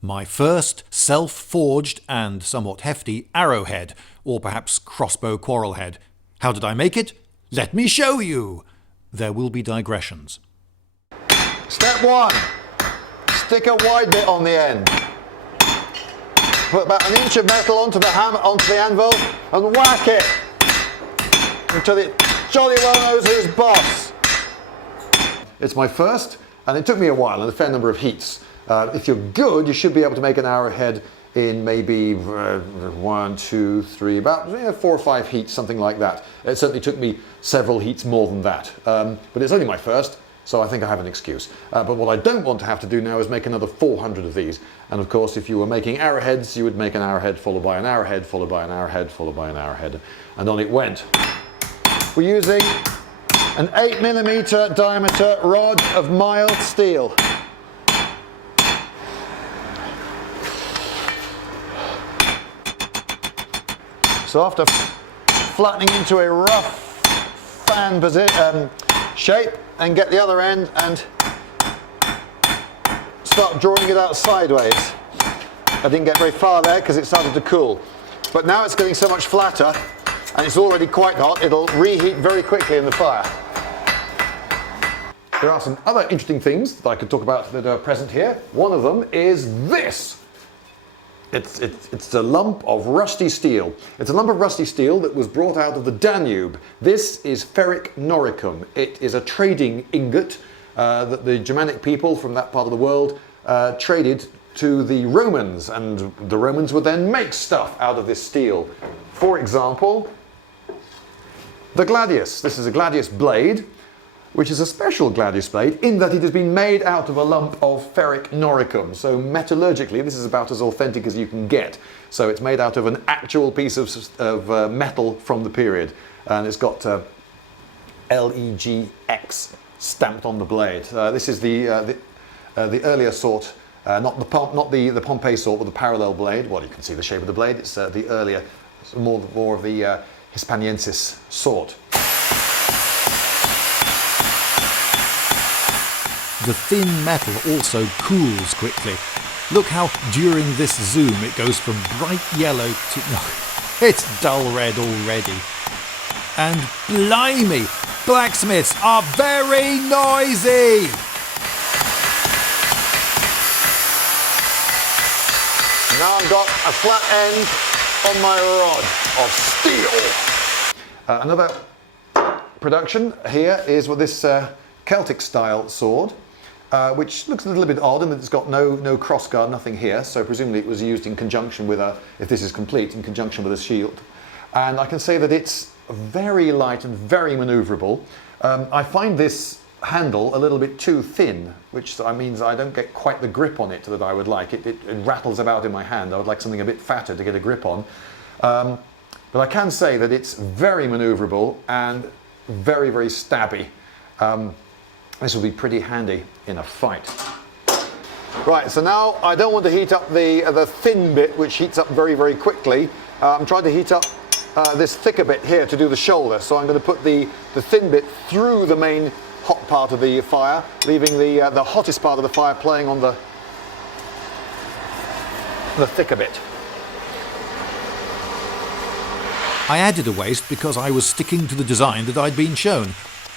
My first self-forged and somewhat hefty arrowhead, or perhaps crossbow quarrelhead. How did I make it? Let me show you! There will be digressions. Step 1. Stick a wide bit on the end. Put about an inch of metal onto the anvil and whack it until it jolly well knows who's boss. It's my first, and it took me a while and a fair number of heats. If you're good, you should be able to make an arrowhead in maybe 1, 2, 3, about 4 or 5 heats, something like that. It certainly took me several heats more than that. But it's only my first, so I think I have an excuse. But what I don't want to have to do now is make another 400 of these. And of course, if you were making arrowheads, you would make an arrowhead followed by an arrowhead, followed by an arrowhead, followed by an arrowhead, and on it went. We're using an 8mm diameter rod of mild steel. So after flattening into a rough fan shape, and get the other end and start drawing it out sideways. I didn't get very far there because it started to cool. But now it's getting so much flatter and it's already quite hot, it'll reheat very quickly in the fire. There are some other interesting things that I could talk about that are present here. One of them is this. It's a lump of rusty steel. It's a lump of rusty steel that was brought out of the Danube. This is Ferric Norikum. It is a trading ingot that the Germanic people from that part of the world traded to the Romans, and the Romans would then make stuff out of this steel. For example, the gladius. This is a gladius blade, which is a special gladius blade in that it has been made out of a lump of ferric noricum. So metallurgically, this is about as authentic as you can get. So it's made out of an actual piece of metal from the period, and it's got LEGX stamped on the blade. This is the earlier sort, not the Pompeii sort with the parallel blade. Well, you can see the shape of the blade. It's the earlier, more of the Hispaniensis sort. The thin metal also cools quickly. Look how during this zoom it goes from bright yellow to... it's dull red already. And blimey, blacksmiths are very noisy! Now I've got a flat end on my rod of steel. Another production here is with this Celtic style sword. Which looks a little bit odd in that it's got no crossguard, nothing here, so presumably it was used in conjunction with if this is complete, in conjunction with a shield. And I can say that it's very light and very manoeuvrable. I find this handle a little bit too thin, which means I don't get quite the grip on it that I would like. It rattles about in my hand. I would like something a bit fatter to get a grip on. But I can say that it's very manoeuvrable and very, very stabby. This will be pretty handy in a fight. Right, so now I don't want to heat up the thin bit, which heats up very, very quickly. I'm trying to heat up this thicker bit here to do the shoulder. So I'm going to put the thin bit through the main hot part of the fire, leaving the hottest part of the fire playing on the thicker bit. I added a waist because I was sticking to the design that I'd been shown.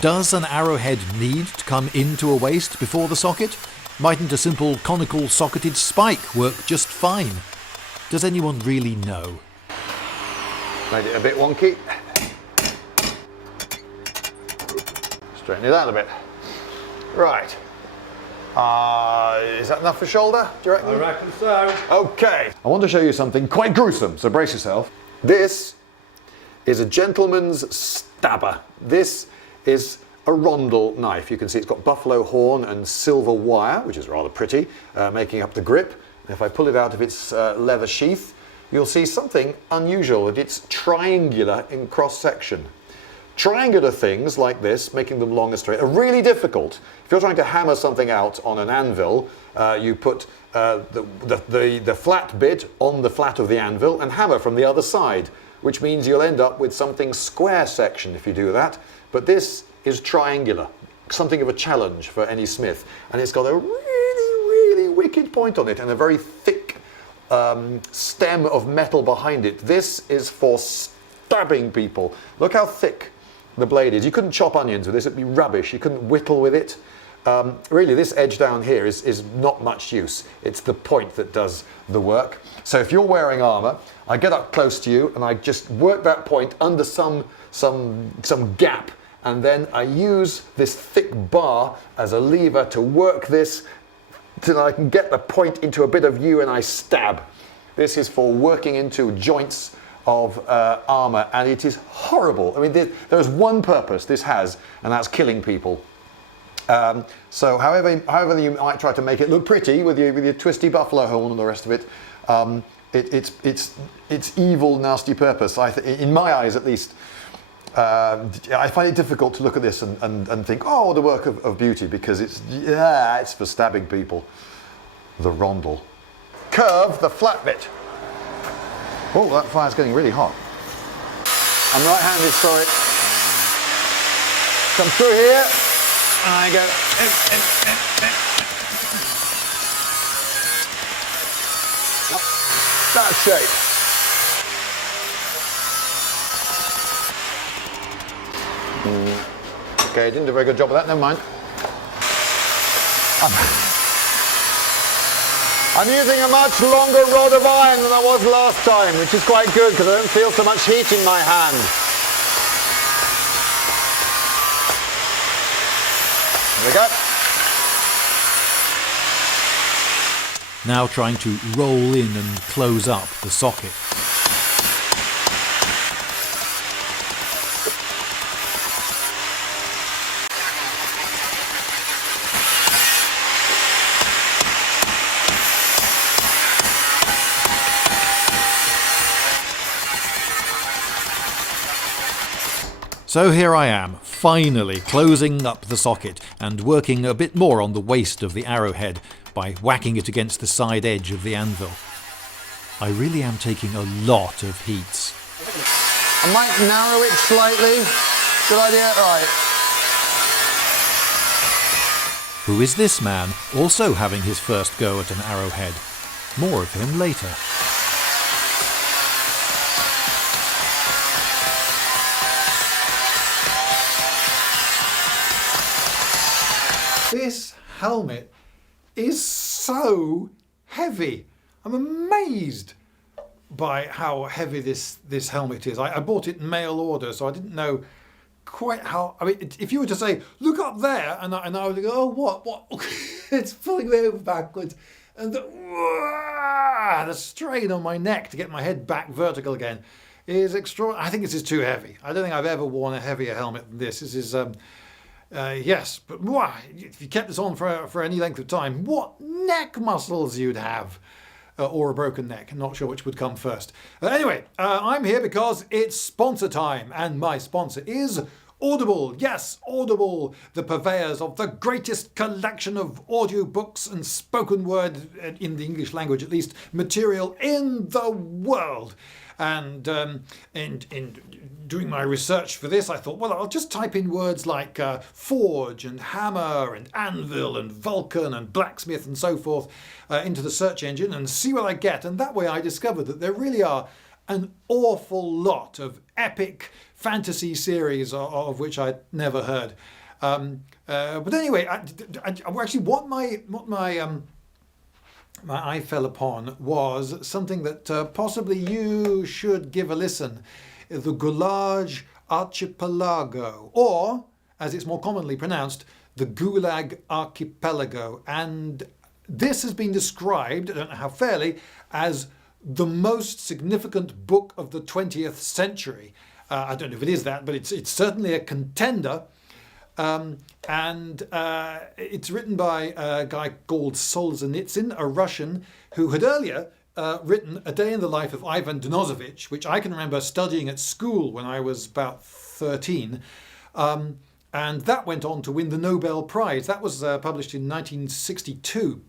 Does an arrowhead need to come into a waist before the socket? Mightn't a simple conical socketed spike work just fine? Does anyone really know? Made it a bit wonky. Straighten it out a bit. Right. Is that enough for shoulder, do you reckon? I reckon so. Okay. I want to show you something quite gruesome, so brace yourself. This is a gentleman's stabber. This is a Rondel knife. You can see it's got buffalo horn and silver wire, which is rather pretty, making up the grip. If I pull it out of its leather sheath, you'll see something unusual, that it's triangular in cross-section. Triangular things like this, making them long and straight, are really difficult. If you're trying to hammer something out on an anvil, you put the flat bit on the flat of the anvil and hammer from the other side, which means you'll end up with something square section if you do that. But this is triangular, something of a challenge for any smith. And it's got a really, really wicked point on it and a very thick stem of metal behind it. This is for stabbing people. Look how thick the blade is. You couldn't chop onions with this, it'd be rubbish. You couldn't whittle with it. Really, this edge down here is not much use. It's the point that does the work. So if you're wearing armour, I get up close to you and I just work that point under some gap, and then I use this thick bar as a lever to work this till I can get the point into a bit of you and I stab. This is for working into joints of armour, and it is horrible. I mean, there's one purpose this has, and that's killing people. So however you might try to make it look pretty with your twisty buffalo horn and the rest of it, its evil, nasty purpose, in my eyes at least, I find it difficult to look at this and think, oh, the work of beauty, because it's for stabbing people. The rondel. Curve the flat bit. Oh, that fire's getting really hot. I'm right-handed, sorry. Come through here, and I go. That shape. Okay, didn't do a very good job of that, never mind. I'm using a much longer rod of iron than I was last time, which is quite good because I don't feel so much heat in my hand. There we go. Now trying to roll in and close up the socket. So here I am, finally closing up the socket and working a bit more on the waist of the arrowhead by whacking it against the side edge of the anvil. I really am taking a lot of heats. I might narrow it slightly. Good idea? All right. Who is this man also having his first go at an arrowhead? More of him later. This helmet is so heavy. I'm amazed by how heavy this helmet is. I bought it in mail order, so I didn't know quite how. I mean, if you were to say, look up there, and I would go, oh, what? It's pulling me over backwards. And the strain on my neck to get my head back vertical again is extraordinary. I think this is too heavy. I don't think I've ever worn a heavier helmet than this. This is... yes, but if you kept this on for any length of time, what neck muscles you'd have. Or a broken neck. I'm not sure which would come first. Anyway, I'm here because it's sponsor time, and my sponsor is Audible. Yes, Audible, the purveyors of the greatest collection of audiobooks and spoken word, in the English language at least, material in the world. And in doing my research for this, I thought, well, I'll just type in words like forge and hammer and anvil and Vulcan and blacksmith and so forth into the search engine and see what I get. And that way I discovered that there really are an awful lot of epic fantasy series of which I'd never heard. But anyway, actually what my eye fell upon was something that possibly you should give a listen. The Gulag Archipelago, or, as it's more commonly pronounced, the Gulag Archipelago. And this has been described, I don't know how fairly, as the most significant book of the 20th century. I don't know if it is that, but it's certainly a contender. And it's written by a guy called Solzhenitsyn, a Russian, who had earlier written A Day in the Life of Ivan Denisovich, which I can remember studying at school when I was about 13. And that went on to win the Nobel Prize. That was published in 1962.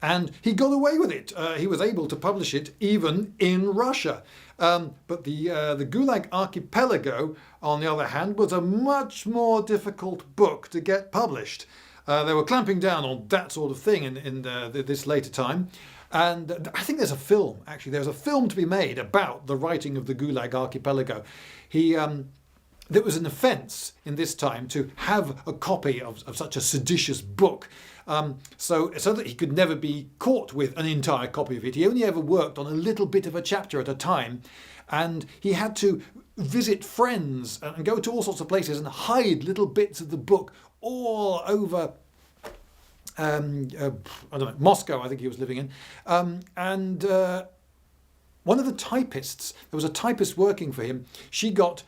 And he got away with it. He was able to publish it even in Russia. But the Gulag Archipelago, on the other hand, was a much more difficult book to get published. They were clamping down on that sort of thing in this later time. And I think there's a film, actually. There's a film to be made about the writing of the Gulag Archipelago. There was an offence in this time to have a copy of such a seditious book, so that he could never be caught with an entire copy of it. He only ever worked on a little bit of a chapter at a time, and he had to visit friends and go to all sorts of places and hide little bits of the book all over I don't know, Moscow, I think he was living in. One of the typists, there was a typist working for him, she got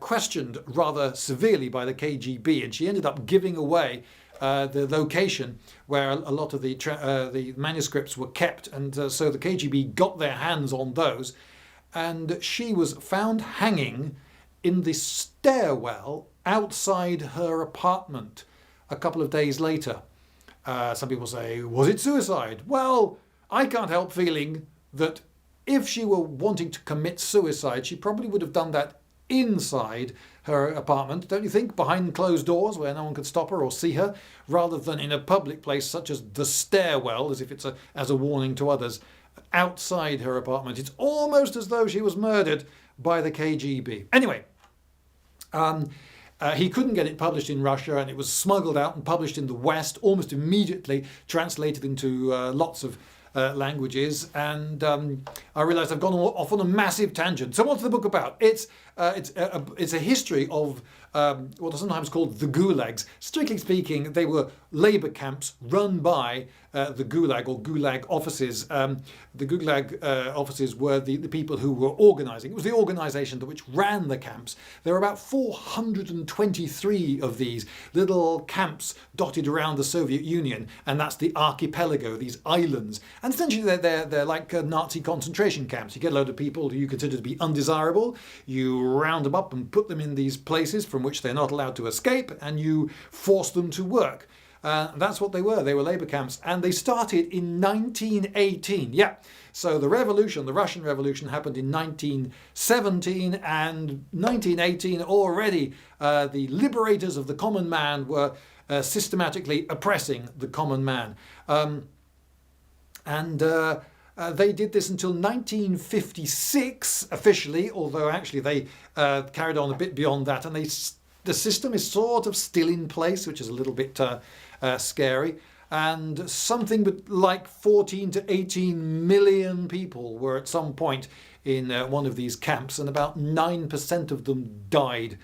questioned rather severely by the KGB, and she ended up giving away the location where a lot of the manuscripts were kept, and so the KGB got their hands on those, and she was found hanging in the stairwell outside her apartment a couple of days later. Some people say, was it suicide? Well, I can't help feeling that if she were wanting to commit suicide, she probably would have done that inside her apartment, don't you think? Behind closed doors where no one could stop her or see her, rather than in a public place such as the stairwell, as if it's as a warning to others, outside her apartment. It's almost as though she was murdered by the KGB. Anyway, he couldn't get it published in Russia, and it was smuggled out and published in the West almost immediately, translated into lots of languages. And I realised I've gone off on a massive tangent. So what's the book about? It's a history of what are sometimes called the gulags. Strictly speaking, they were labour camps run by the gulag or gulag offices. The gulag offices were the people who were organising. It was the organisation which ran the camps. There were about 423 of these little camps dotted around the Soviet Union, and that's the archipelago, these islands. And essentially they're like Nazi concentration camps. You get a load of people who you consider to be undesirable, you round them up and put them in these places from which they're not allowed to escape, and you force them to work. That's what they were. They were labour camps, and they started in 1918. Yeah, so the revolution, the Russian Revolution, happened in 1917, and 1918 already the liberators of the common man were systematically oppressing the common man. They did this until 1956 officially, although actually they carried on a bit beyond that, and the system is sort of still in place, which is a little bit scary. And something like 14 to 18 million people were at some point in one of these camps, and about 9% of them died.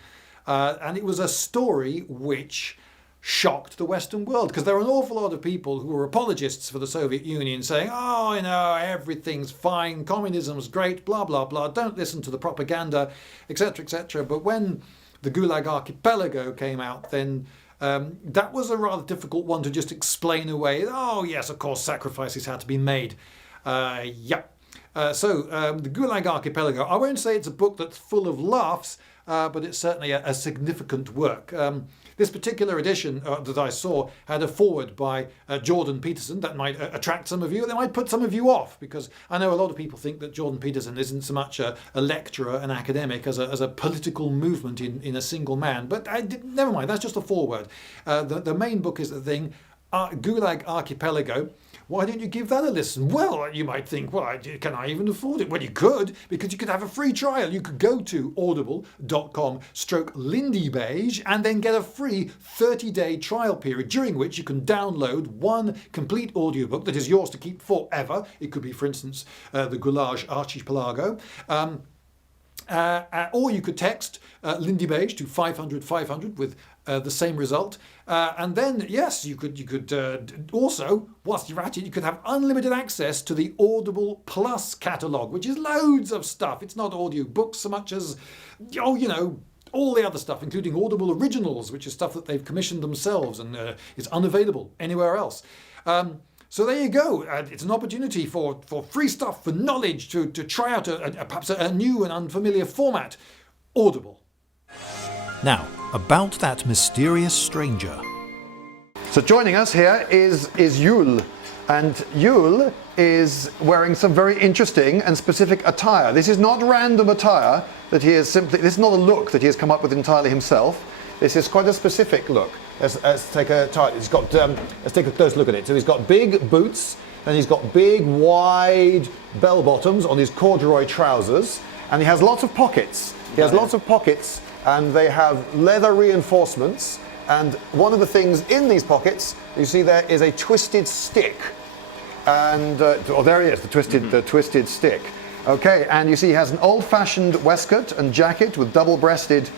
And it was a story which shocked the Western world, because there were an awful lot of people who were apologists for the Soviet Union saying, oh, everything's fine, communism's great, blah, blah, blah, don't listen to the propaganda, etc., etc. But when the Gulag Archipelago came out, then that was a rather difficult one to just explain away. Oh, yes, of course, sacrifices had to be made. So the Gulag Archipelago, I won't say it's a book that's full of laughs, but it's certainly a significant work. This particular edition that I saw had a foreword by Jordan Peterson. That might attract some of you. They might put some of you off, because I know a lot of people think that Jordan Peterson isn't so much a lecturer, an academic, as a political movement in a single man. But never mind, that's just a foreword. The main book is the thing, Gulag Archipelago. Why don't you give that a listen? Well, you might think, well, can I even afford it? Well, you could, because you could have a free trial. You could go to audible.com/Lindybeige and then get a free 30-day trial period, during which you can download one complete audiobook that is yours to keep forever. It could be, for instance, the Gulag Archipelago. Or you could text Lindybeige to 500 500 with the same result. And then, yes, you could also, whilst you're at it, you could have unlimited access to the Audible Plus catalogue, which is loads of stuff. It's not audio books so much as, all the other stuff, including Audible Originals, which is stuff that they've commissioned themselves and is unavailable anywhere else. So there you go. It's an opportunity for free stuff, for knowledge, to try out perhaps a new and unfamiliar format. Audible. Now, about that mysterious stranger. So joining us here is Yul, and Yul is wearing some very interesting and specific attire. This is not random attire that he has this is not a look that he has come up with entirely himself. This is quite a specific look. Let's take a let's take a close look at it. So he's got big boots, and he's got big, wide bell bottoms on his corduroy trousers, and he has lots of pockets. He has lots of pockets, and they have leather reinforcements. And one of the things in these pockets, you see there is a twisted stick. And there he is, the twisted stick. Okay, and you see he has an old-fashioned waistcoat and jacket with double-breasted,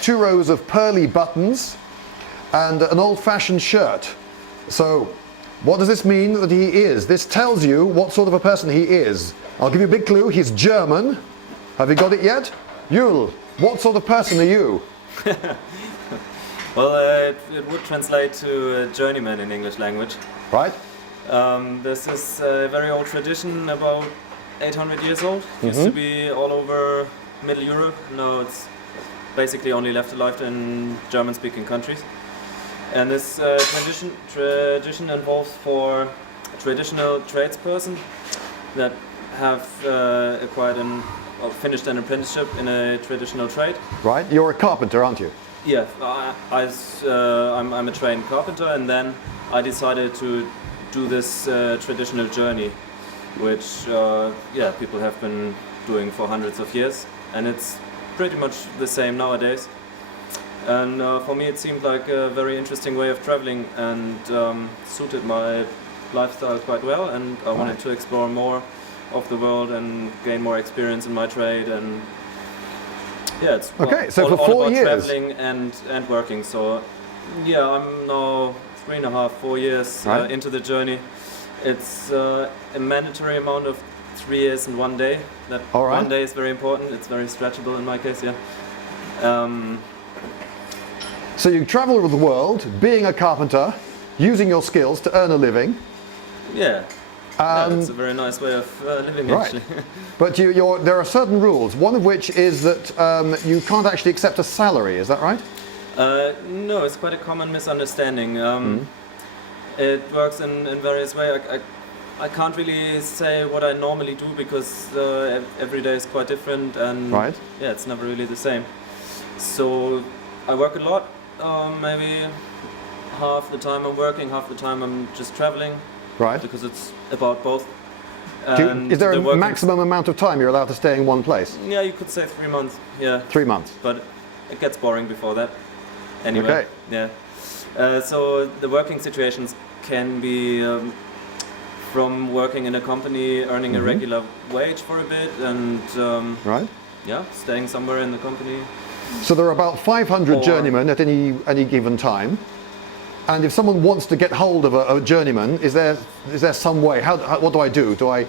2 rows of pearly buttons, and an old-fashioned shirt. So, what does this mean that he is? This tells you what sort of a person he is. I'll give you a big clue. He's German. Have you got it yet? Yul, what sort of person are you? Well, it would translate to journeyman in English language. Right. This is a very old tradition, about 800 years old. Used to be all over Middle Europe. Now it's basically only left alive in German-speaking countries. And this tradition involves for a traditional tradesperson that have acquired or finished an apprenticeship in a traditional trade. Right. You're a carpenter, aren't you? Yeah, I'm a trained carpenter, and then I decided to do this traditional journey, which people have been doing for hundreds of years, and it's pretty much the same nowadays. And for me it seemed like a very interesting way of traveling, and suited my lifestyle quite well, and I wanted to explore more of the world and gain more experience in my trade. And yeah, it's okay, so all for 4 about years traveling and working. So yeah, I'm now 3.5, 4 years into the journey. It's a mandatory amount of 3 years and 1 day. That one day is very important. It's very stretchable in my case, yeah. So you travel the world, being a carpenter, using your skills to earn a living. Yeah. It's a very nice way of living, actually. But there are certain rules, one of which is that you can't actually accept a salary, is that right? No, it's quite a common misunderstanding. It works in various ways. I can't really say what I normally do, because every day is quite different, and yeah, it's never really the same. So I work a lot. Maybe half the time I'm working, half the time I'm just traveling. Right. Because it's about both. Is there a maximum amount of time you're allowed to stay in one place? Yeah, you could say 3 months. Yeah. 3 months. But it gets boring before that. Anyway. Okay. Yeah. So the working situations can be from working in a company, earning a regular wage for a bit, and yeah, staying somewhere in the company. So there are about 500 journeymen at any given time. And if someone wants to get hold of a journeyman, is there some way? What do I do? Do I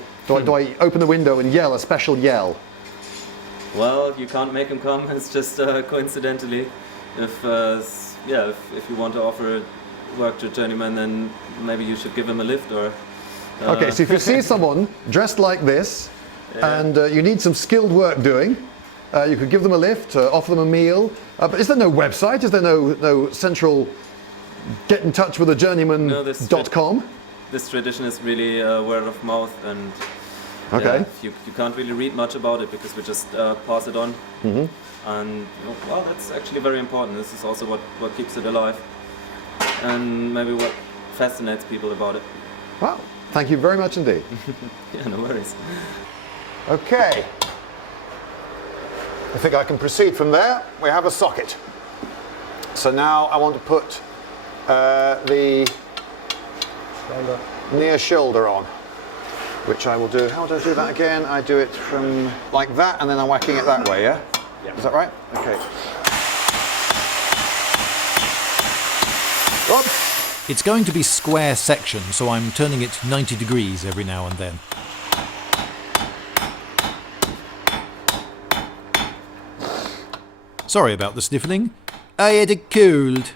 open the window and yell a special yell? Well, you can't make him come. It's just coincidentally. If you want to offer work to a journeyman, then maybe you should give him a lift, or. Okay, so if you see someone dressed like this, and you need some skilled work doing, you could give them a lift, offer them a meal. But is there no website? Is there no central get in touch with a journeyman.com? This tradition is really word of mouth, and you can't really read much about it, because we just pass it on. And well, that's actually very important. This is also what keeps it alive, and maybe what fascinates people about it. Well, thank you very much indeed. Yeah, no worries. Okay. I think I can proceed from there. We have a socket. So now I want to put the near shoulder on, which I will do. How do I do that again? I do it from like that, and then I'm whacking it that way, yeah? Is that right? Okay. Oops. It's going to be square section, so I'm turning it 90 degrees every now and then. Sorry about the sniffling. I had a cold.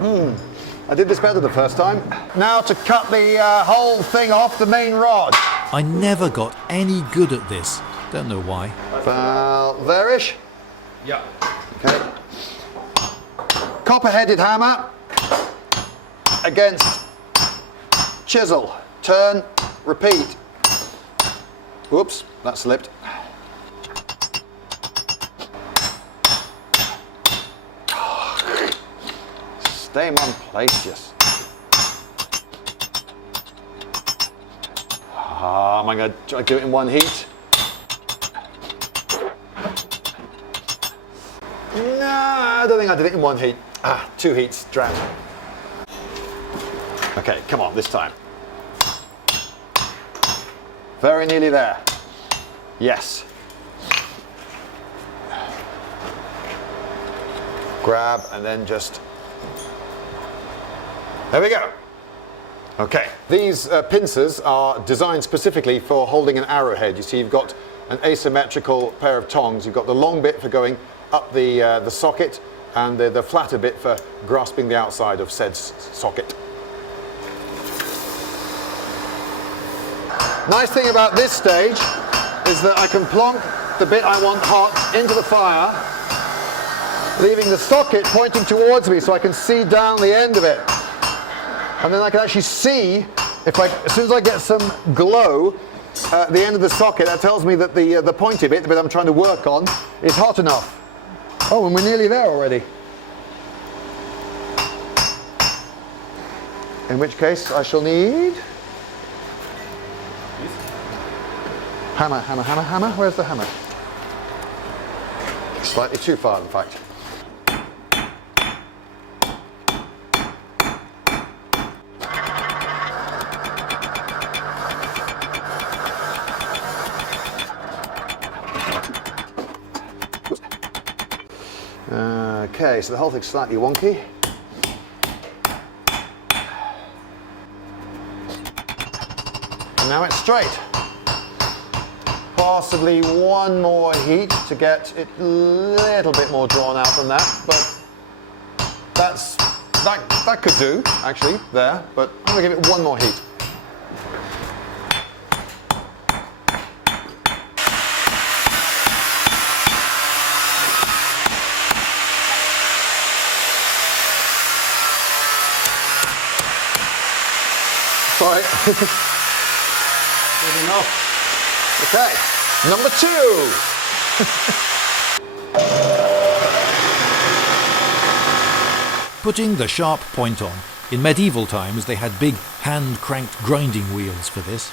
I did this better the first time. Now to cut the whole thing off the main rod. I never got any good at this. Don't know why. About there-ish. Yeah. Okay. Copper-headed hammer against chisel. Turn, repeat. Whoops, that slipped. Stay in one place, yes. Am I going to try to do it in one heat? No, I don't think I did it in one heat. Ah, 2 heats, drown. Okay, come on, this time. Very nearly there. Yes. Grab and then just... There we go. Okay, these pincers are designed specifically for holding an arrowhead. You see, you've got an asymmetrical pair of tongs. You've got the long bit for going up the socket and the flatter bit for grasping the outside of said socket. Nice thing about this stage is that I can plonk the bit I want hot into the fire, leaving the socket pointing towards me so I can see down the end of it. And then I can actually see, as soon as I get some glow at the end of the socket, that tells me that the pointy bit, the bit I'm trying to work on, is hot enough. Oh, and we're nearly there already. In which case I shall need... Hammer, hammer, hammer, hammer. Where's the hammer? Slightly too far, in fact. Okay, so the whole thing's slightly wonky. And now it's straight. Possibly one more heat to get it a little bit more drawn out than that, but that could do, actually, there, but I'm going to give it one more heat. Sorry. Good enough. Okay, number 2. Putting the sharp point on. In medieval times they had big hand-cranked grinding wheels for this.